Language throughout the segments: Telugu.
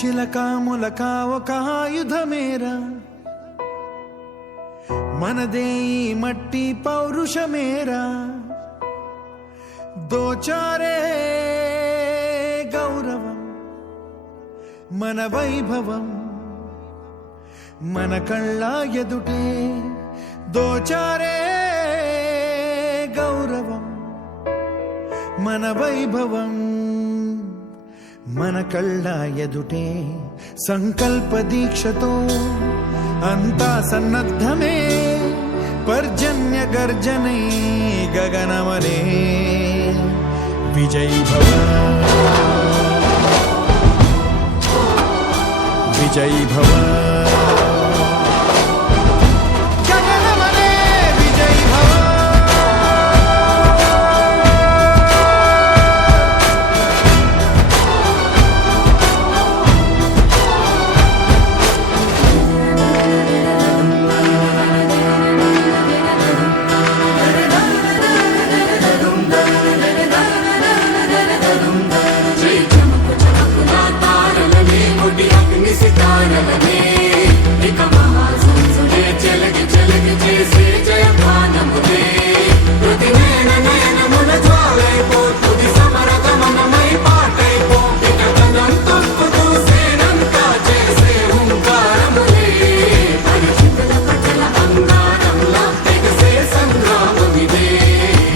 చిలకా ములకా ఒక ఆయుధమేరా మనదే ఈ మట్టి పౌరుషమేరా దోచారే గౌరవం మన వైభవం మన కళ్ళ ఎదుటే దోచారే గౌరవం మన వైభవం మన కళ్ళ ఎదుటే సంకల్ప దీక్షతో అంతా సన్నద్ధమే పర్జన్య గర్జనే గగనమనే విజయీ భవ విజయీ భవ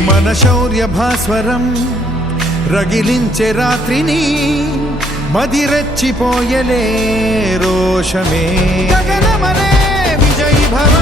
మన శౌర్య భాస్వరం రగిలించే రాత్రిని మదిరెచ్చిపోయలే రోషమే గగనమనే విజయీ భవ